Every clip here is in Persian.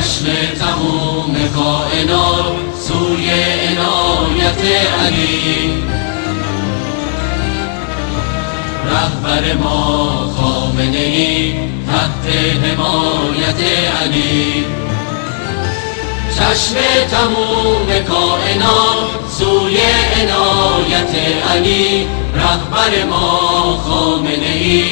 چشم تموم کائنات سوی عنایت علی. رهبر ما خامنه‌ای تحت حمایت علی. چشم تموم کائنات سوی عنایت علی. رهبر ما خامنه‌ای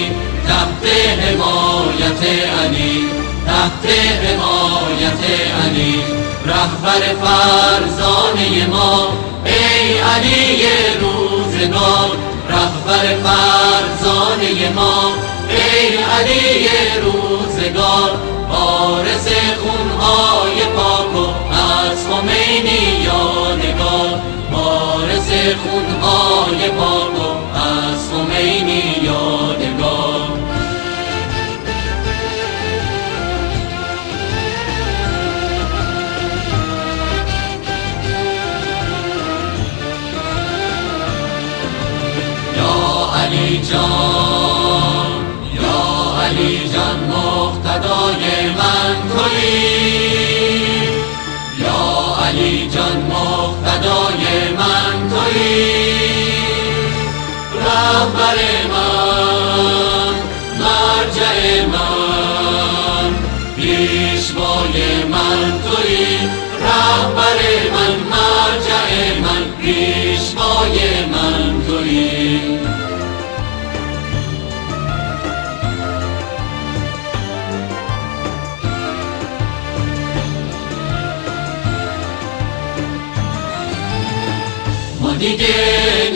تحت حمایت علی. تحت حمایت علی. رهبر فرزانه ما ای علی روزگار. رهبر فرزانه ما ای علی روزگار. وارث خونهای پاک و از خمینی یادگار. وارث خونهای پاک و از خمینی یادگار. علی جان، یا علی جان مقتدای من تویی. یا علی جان مقتدای من تویی. رهبر من، مرجع من، پیشوای من تویی. رهبر من، مرجع من، پیشوای من تویی. ما دیگه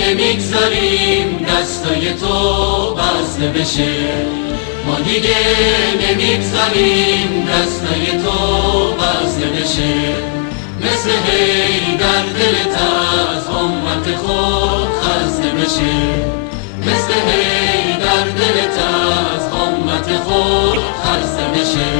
نمیگذاریم دستای تو بسته بشه. ما دیگه نمیگذاریم دستای تو بسته بشه. مثل حیدر دلت از امت خود خسته بشه. مثل حیدر دلت از امت خود خسته بشه.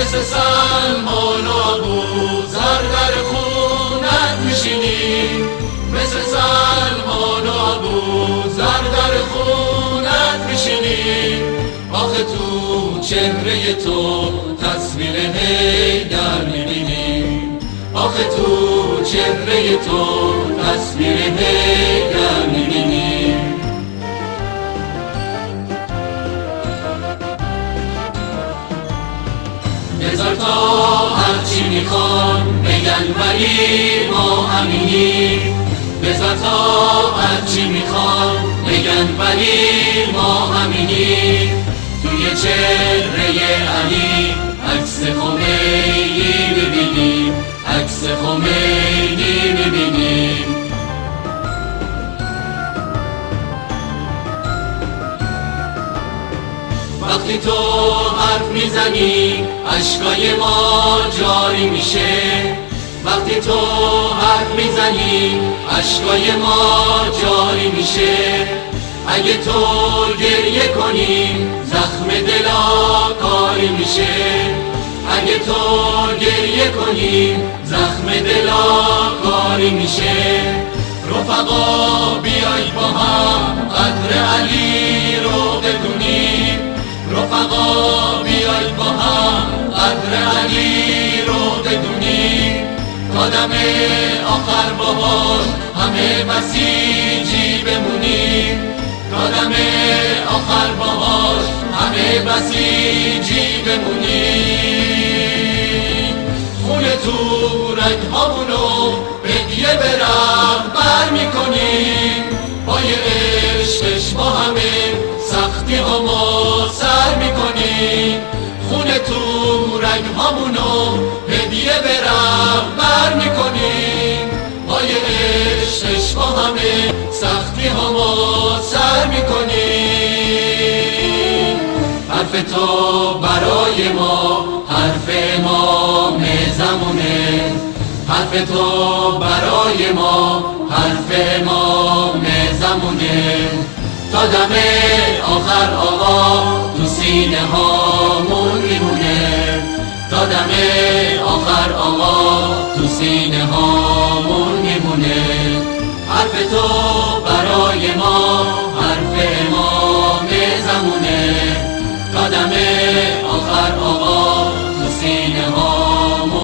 مثل سلمان و ابوذر در خونت میشینیم. مثل سلمان و ابوذر در خونت میشینیم. آخه تو چهره تو تصویر حیدر میبینیم. آخه تو چهره تو تصویر حیدر میبینیم. بذار تا هرچی میخوان بگن ولی ما همینیم. بذار تا هرچی میخوان بگن ولی ما همینیم. توی چهره علی عکس خمینی میبینیم. عکس خمینی میبینیم. وقتی تو حرف میزنی اشکای ما جاری میشه. وقتی تو حرف میزنی اشکای ما جاری میشه. اگه تو گریه کنی زخم دلا کاری میشه. اگه تو گریه کنی زخم دلا کاری میشه. رفقا بیایید با هم قدر علی رو بدونیم. رفقا بیایید با هم قدر علی رو بدونیم. تا دم آخر باهاش همه بسیجی بمونیم. تا دم آخر باهاش همه بسیجی بمونیم. خون تو رگ‌هامونو هدیه به رهبر میکنیم. پای عشقش با همه سختی هامو سر میکنیم. خون تو رگ‌هامونو هدیه به رهبر میکنیم. پای عشقش با همه سختی هامو سر میکنیم. حرف تو برای ما حرف امام زمونه. حرف تو برای ما حرف امام زمونه. تا دم آخر آقا تو سینه هامون میمونه. تا دم آخر آقا تو سینه هامون میمونه. حرف تو برای ما حرف امام زمونه. تا دم آخر آقا